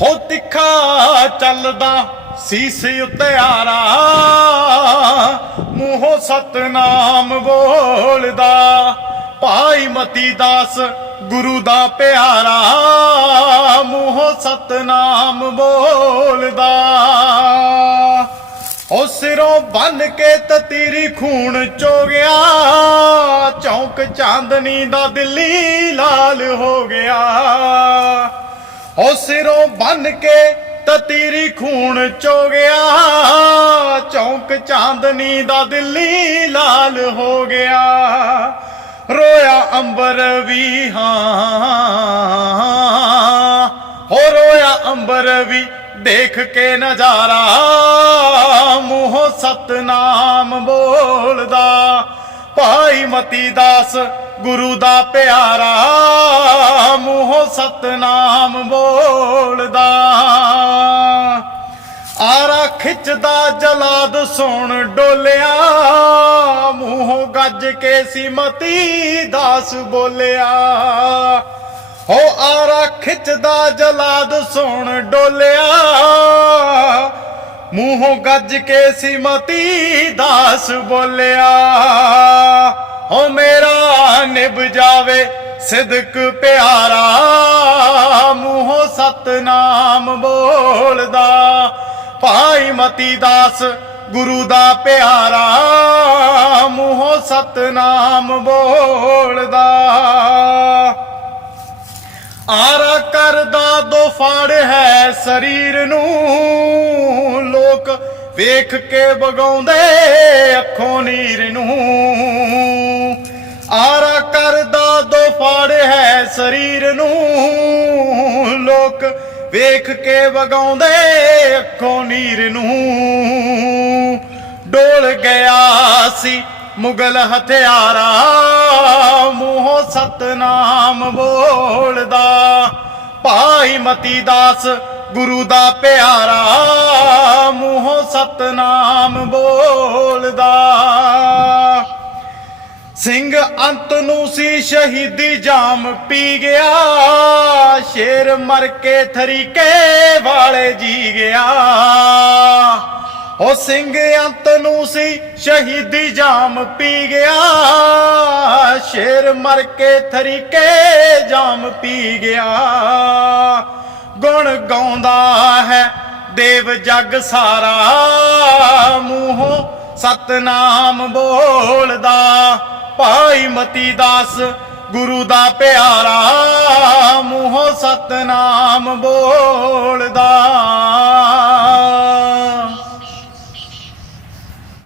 ਹੋ ਤਿੱਖਾ ਚੱਲਦਾ ਸੀਸ ਉੱਤੇ ਆਰਾ। ਮੂੰਹੋਂ ਸਤਨਾਮ ਬੋਲਦਾ, ਭਾਈ ਮਤੀ ਦਾਸ ਗੁਰੂ ਦਾ ਪਿਆਰਾ। ਮੂੰਹੋਂ ਸਤਨਾਮ ਬੋਲਦਾ ਉਹ ਸਿਰੋਂ ਬੰਨ ਕੇ ਤਤੀਰੀ ਖੂਨ ਚੋ ਗਿਆ ਚੌਂਕ ਚਾਂਦਨੀ ਦਾ ਦਿੱਲੀ ਲਾਲ ਹੋ ਗਿਆ। ਉਹ ਸਿਰੋਂ ਬੰਨ ਕੇ ਤਤੀਰੀ ਖੂਨ ਚੋ ਗਿਆ ਚੌਂਕ ਚਾਂਦਨੀ ਦਾ ਦਿੱਲੀ ਲਾਲ ਹੋ ਗਿਆ। ਰੋਇਆ ਅੰਬਰ ਵੀ ਹਾਂ। ਹੋ ਰੋਇਆ ਅੰਬਰ ਵੀ ਦੇਖ ਕੇ ਨਜ਼ਾਰਾ। ਮੂੰਹੋਂ ਸਤਨਾਮ ਬੋਲ ਭਾਈ ਮਤੀ ਦਾਸ, ਗੁਰੂ ਦਾ ਪਿਆਰਾ, ਮੂੰਹੋਂ ਸਤਨਾਮ ਬੋਲਦਾ। ਆਰਾ ਖਿੱਚਦਾ ਜਲਾਦ ਸੋਣ ਡੋਲਿਆ, ਮੂੰਹੋਂ ਗੱਜ ਕੇ ਸੀਮਤੀ ਦਾਸ ਬੋਲਿਆ। ਹੋ ਆਰਾ ਖਿੱਚਦਾ ਜਲਾਦ ਸੋਣ ਮੂੰਹੋਂ ਗੱਜ ਕੇ ਸੀਮਤੀ ਦਾਸ ਬੋਲਿਆ, ਹੋ ਮੇਰਾ ਨਿਭ ਜਾਵੇ ਸਿਦਕ ਪਿਆਰਾ, ਮੂੰਹੋਂ ਸਤਨਾਮ ਬੋਲਦਾ, ਭਾਈ ਮਤੀ ਦਾਸ ਗੁਰੂ ਦਾ ਪਿਆਰਾ, ਮੂੰਹੋਂ ਸਤਨਾਮ ਬੋਲਦਾ। ਆਰਾ ਕਰਦਾ ਦੋ ਫਾੜ ਹੈ ਸਰੀਰ ਨੂੰ ਲੋਕ ਵੇਖ ਕੇ ਬਗਾਉਂਦੇ ਅੱਖੋਂ ਨੀਰ ਨੂੰ। ਆਰਾ ਕਰਦਾ ਦੋ ਫਾੜ ਹੈ ਸਰੀਰ ਨੂੰ। ਲੋਕ ਵੇਖ ਕੇ ਵਗਾਉਂਦੇ ਅੱਖੋਂ ਨੀਰ ਨੂੰ। ਡੋਲ ਗਿਆ ਸੀ ਮੁਗਲ ਹਥਿਆਰਾ, ਮੂੰਹੋਂ ਸਤਨਾਮ ਬੋਲਦਾ। ਭਾਈ ਮਤੀ ਦਾਸ ਗੁਰੂ ਦਾ ਪਿਆਰਾ ਮੂੰਹੋਂ ਸਤਨਾਮ ਬੋਲਦਾ। ਸਿੰਘ ਅੰਤ ਨੂੰ ਸੀ ਸ਼ਹੀਦੀ ਜਾਮ ਪੀ ਗਿਆ, ਸ਼ੇਰ ਮਰ ਕੇ ਥਰੀਕੇ ਵਾਲੇ ਜੀ ਗਿਆ। ਉਹ ਸਿੰਘ ਅੰਤ ਨੂੰ ਸੀ ਸ਼ਹੀਦੀ ਜਾਮ ਪੀ ਗਿਆ, ਸ਼ੇਰ ਮਰ ਕੇ ਥਰੀਕੇ ਜਾਮ ਪੀ ਗਿਆ। ਗੁਣ ਗਾਉਂਦਾ ਹੈ, ਦੇਵ ਜਗ ਸਾਰਾ ਮੂੰਹੋਂ ਸਤਨਾਮ ਬੋਲਦਾ। ਭਾਈ ਮਤੀ ਦਾਸ, ਗੁਰੂ ਦਾ ਪਿਆਰਾ ਮੂੰਹੋਂ ਸਤਨਾਮ ਬੋਲਦਾ।